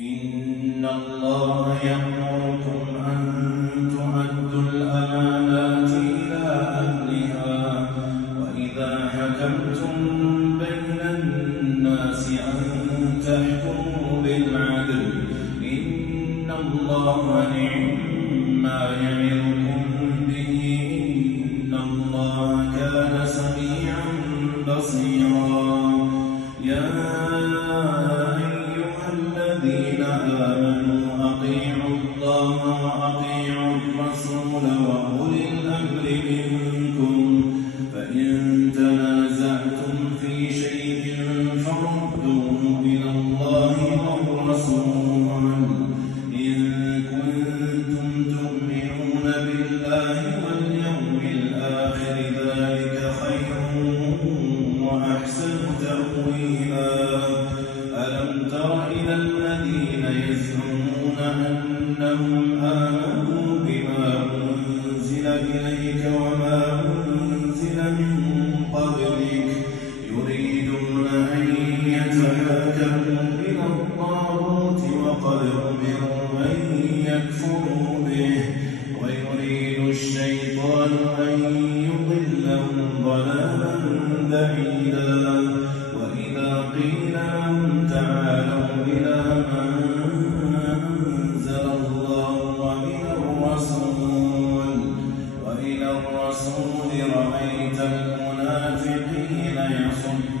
إن الله يأمركم أن تؤدوا الأمانات إلى أهلها وإذا حكمتم بين الناس أن تحكموا بالعدل إن الله نعم يعظكم به إن الله كان سميعا بصيرا يا أيها الذين آمنوا أطيعوا الله وأطيعوا الرسول وأولي الأمر منكم فإن تنازعتم في شيء فردوه إلى الله والرسول إن كنتم تؤمنون بالله واليوم الآخر ذلك خير وأحسن تأويلا ألم تر إلى الذين يزعمون أنهم آمنوا بما أنزل إليك وما أنزل من قبلك يريدون أن يتحاكموا إلى الطاغوت وقد أمروا أن يكفروا به ويريد الشيطان أن يضلهم ضلالا بعيدا وإذا قيل لهم تعالوا إلى ما أنزل الله وإلى الرسول رأيت المنافقين يصدون